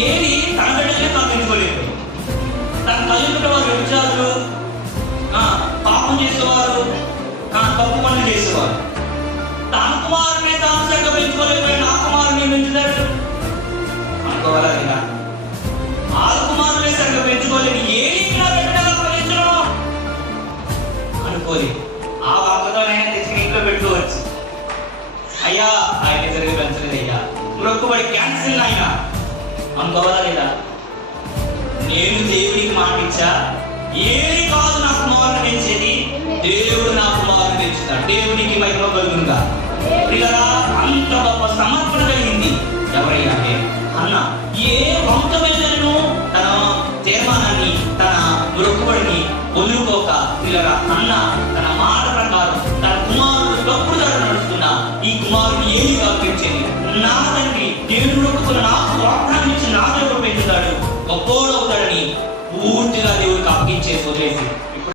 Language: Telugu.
ఏది తన తాను ఎన్నుకోలేదు తన తల్లిదండ్రుల వారు వ్యభిచారులు ఆ, పాపం చేసేవారు ఆ, తప్పు పనులు చేసేవారు. తన కుమారుని తాను సరిగ్గా పెంచుకోలేకపోయిన ఆ కుమారుని పెంచుతాడు? అనుకోవాలా ఆ కుమారులే సరిగ్గా పెంచుకోలేని ఏది అనుకోలేదు ఆ వాక్కుతోనైనా తెచ్చి ఇంట్లో పెట్టుకోవచ్చు. అయ్యా ఆయన సరిగ్గా పెంచలేదు అయ్యా మొక్కుబడి క్యాన్సిల్ అయినా అనుకోవాలా లేదా? నేను దేవుడికి మాట ఇచ్చా? ఏది కాదు నా కుమారుని పెంచేది. దేవుడు నా కుమారుని పెంచుతాడు. దేవుడికి మహిమ కలుగునుగా. అంత గొప్ప సమర్పణ కలిగింది ఎవరైనా అన్న. ఏ వంక తన తీర్మానాన్ని తన మొక్కుబడిని వదులుకోక పిల్లరా అన్న తన మాట ప్రకారం తన కుమారుడు తప్పుడు ధర నడుస్తున్న ఈ కుమారుడు ఏమి పెంచేది. నా తండ్రి దేవుడు నాకు నా పూర్తిగా దేవుడికి అప్పగించేసి వదిలేసి